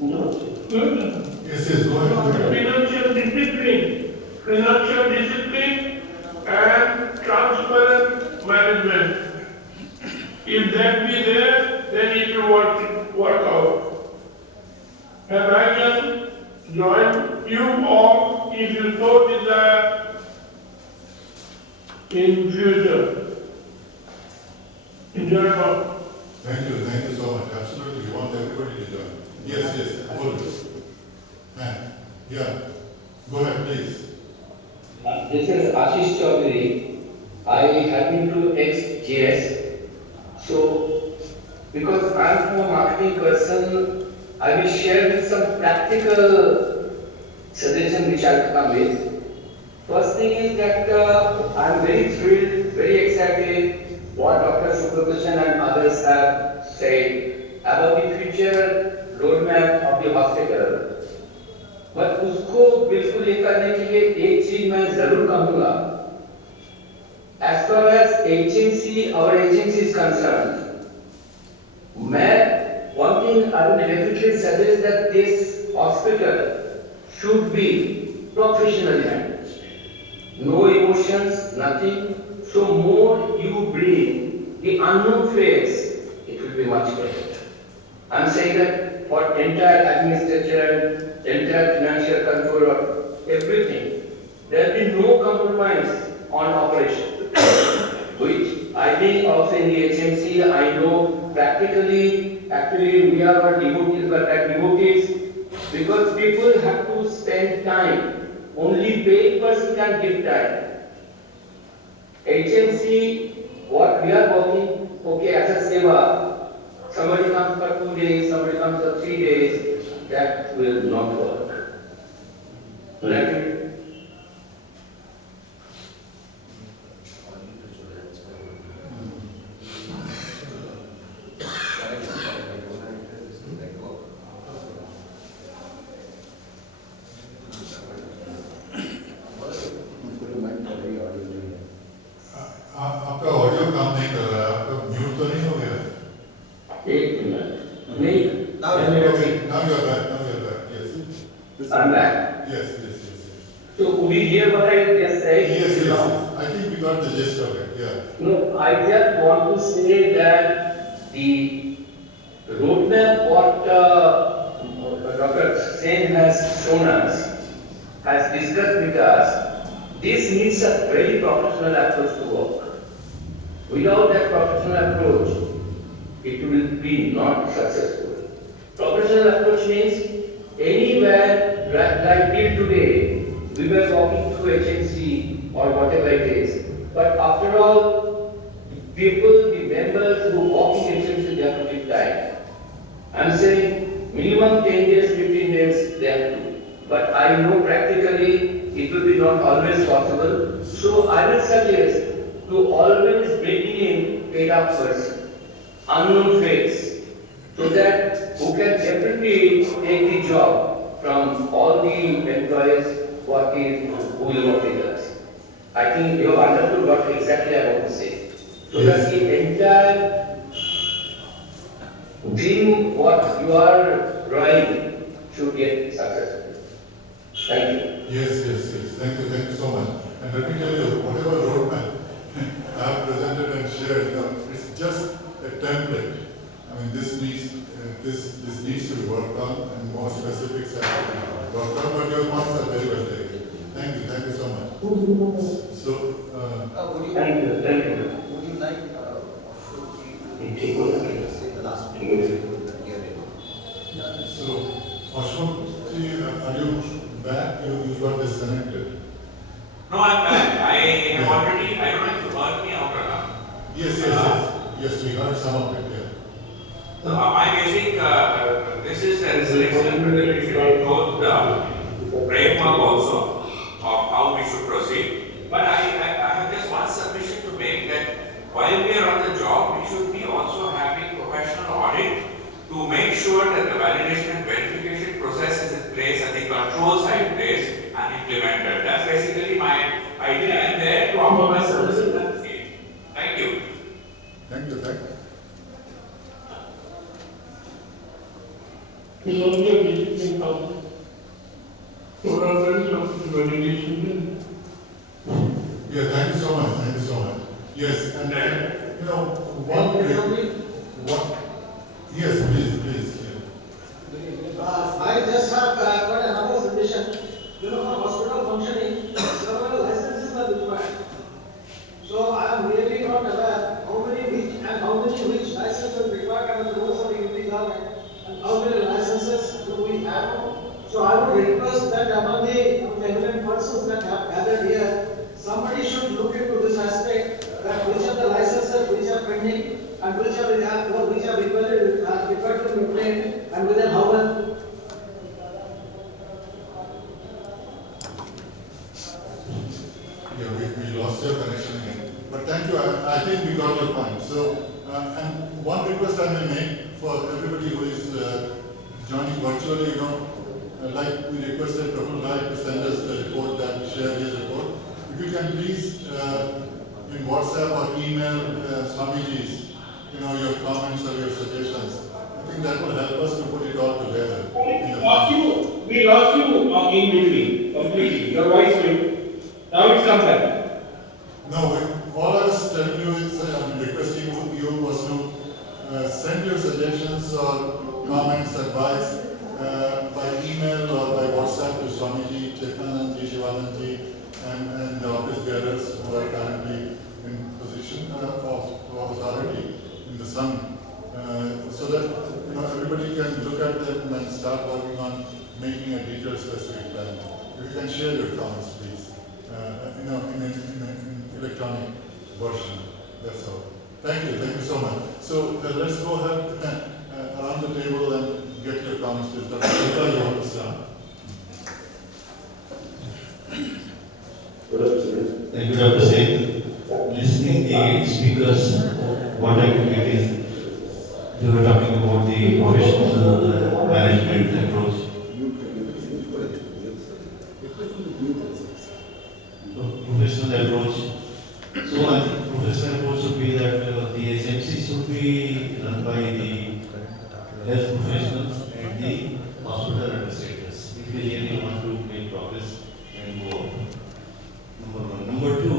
Yes, go ahead. Financial discipline and transparent management. If that be there, then it will work out. And I can join you all if you so desire in future. Enjoy about. Thank you so much. Absolutely, we want everybody to join. Yes, hold it. Yeah, go ahead, please. This is Ashish Chaudhary. I happen to ex-JS. So, because I'm from a marketing person, I will share with some practical suggestion which I'll come with. First thing is that I'm very thrilled, very excited what Dr. Subrahmanyam and others have said about the future roadmap of the hospital. But उसको बिल्कुल ये करने के लिए एक चीज मैं जरूर कहूँगा. As far as agency, our agency is concerned, one thing I would definitely suggest that this hospital should be professionally managed. No emotions, nothing. So more you bring the unknown face, it will be much better. I'm saying that for entire administration, entire financial control or everything, there will be no compromise on operation. Which I think also in the HMC, I know practically, actually we are not devotees, but like devotees, because people have to spend time. Only paid person can give time. HMC, what we are working, okay, as a seva, somebody comes for 2 days, somebody comes for 3 days, that will not work. Right? आपका audio काम नहीं कर रहा है, आपका mute तो नहीं हो गया? एक मिनट, नहीं. Now you're back, yes. I'm back. Yes. So could you hear what I just said? Yes. I think we got the gist of it, yeah. No, I just want to say that the roadmap what Dr. Sen has shown us, has discussed with us, this needs a very professional approach to work. Without that professional approach, it will be not successful. Professional approach means anywhere, like till today, we were walking through HNC or whatever it is. But after all, people, the members who walk in HNC, they have to give time. I'm saying minimum 10 days, 15 days, they have to. But I know practically it will be not always possible. So I will suggest to always bring in paid up person, unknown face, so that who can definitely take the job from all the employees who will work with us. I think you have understood what exactly I want to say. So that the entire dream what you are drawing should get successful. Thank you. Yes. Thank you so much. And let me tell you, whatever roadmap I have presented and shared, it's just a template. I mean, this needs to be worked on, and more specifics have to be worked on, but your points are very well taken. Thank you so much. So, Thank you. Would you like to say the last minute? So, Ashok, are you back? You got disconnected. No, I'm back. I have already, I don't know if you heard me out or not. Yes, we heard some of it, yeah. So I'm using, this is a selection presentation in both the framework also of how we should proceed. But I have just one submission to make, that while we are on the job, we should be also having professional audit to make sure that the validation and verification process is in place and the controls are in place and implemented. That's basically my idea, and there to offer my services at the scale. Thank you. Thank you. You only a basic income. Tolerance of validation. Yeah, thank you so much, thank you so much. Yes, and you know, what, yes, please, yeah. I just have got another suggestion. You know, for hospital functioning, several licenses are required. So I am really not aware how many which licenses required under the rules of the Indian government and how many licenses do we have. So I would request that among the eminent persons that have gathered here, somebody should look into this aspect, that which are the licenses which are pending and which are required to be obtained and within how much. Yeah, we lost your connection again. But thank you, I think we got your point. So, and one request I may make for everybody who is joining virtually, you know, like we requested Prabhu Naik to send us the report, that share his report. If you can please, in WhatsApp or email Swamiji's, you know, your comments or your suggestions. I think that will help us to put it all together. We lost you in between, completely. Your voice went. Now it's come back. No, all I was telling you is, requesting you was to send your suggestions or comments, advice by email or by WhatsApp to Swamiji, Chaitnanandji, Shivanandji, and the office bearers who are currently in position of authority in the Sun, so that you know everybody can look at them and start working on making a detailed specific plan. If you can share your comments, please, you know, in electronic version. That's all. Thank you so much. So let's go ahead around the table and get your comments. Please, Dr. Shilpa, you want to start? Thank you, Dr. Singh. Listening the speakers, what I can get is they were talking about the professional management approach. Professional approach. So I think professional approach should be that the SMC should be run by the health professionals and the hospital administrators if we really want to make progress and go on. Number one. Number two,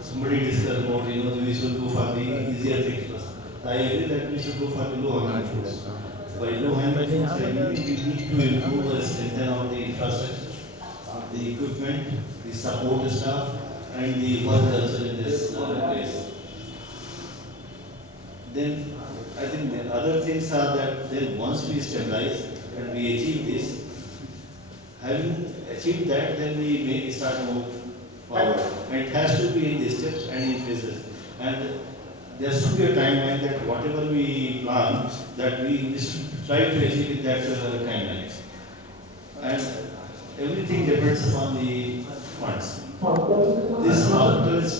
somebody discussed about, you know, we should go for the easier things first. I agree that we should go for the low hanging fruits. By low hanging fruits, I mean we need to improve or strengthen our the infrastructure, the equipment, the support staff, and the work culture in this place. Then I think the other things are that then once we stabilize and we achieve this, having achieved that, then we may start to move forward. And it has to be in the steps and in phases. And there should be a timeline that whatever we plan, that we should try to achieve in that timeline. And everything depends upon the funds. This hospital is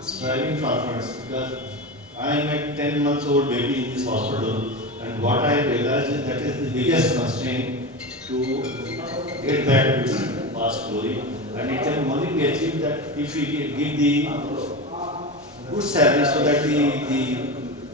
striving for funds, because I am a 10 months old baby in this hospital, and what I realized is that is the biggest constraint to get back to its past glory, and it can only be achieved that if we give the good salary so that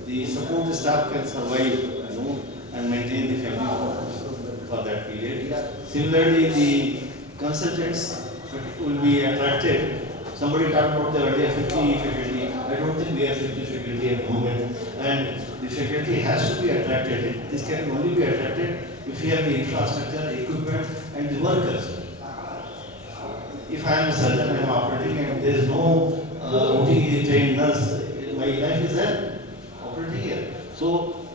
the support staff can survive, you know, and maintain the family for that period. Similarly, the consultants will be attracted. Somebody talked about the earlier 50 faculty. I don't think we have 50 faculty at the moment, and the faculty has to be attracted. This can only be attracted if we have the infrastructure, equipment, and the workers. If I am a surgeon, I am operating, and there is no OT trained nurse, my life is there, operating here. So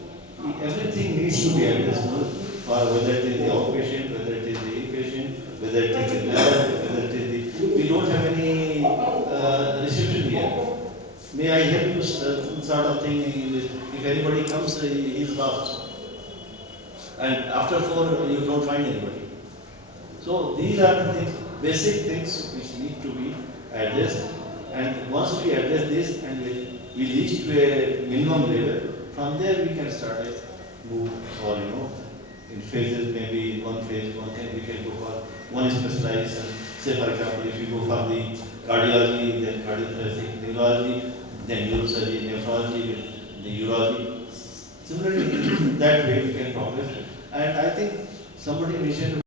everything needs to be addressed, or whether it is the outpatient, whether it is the inpatient, whether it is the lab, whether it is the. We don't have any reception here. May I help you some sort of thing? If anybody comes, he is lost. And after 4, you don't find anybody. So these are the things, basic things which need to be addressed. And once we address this and we reach to a minimum level, from there we can start a move for, you know, in phases, maybe one phase, one thing we can go for one specialization. Say for example, if you go for the cardiology, then cardiothoracic, neurology, then neurosurgery, nephrology, the urology, Similarly, in that way we can progress. And I think somebody mentioned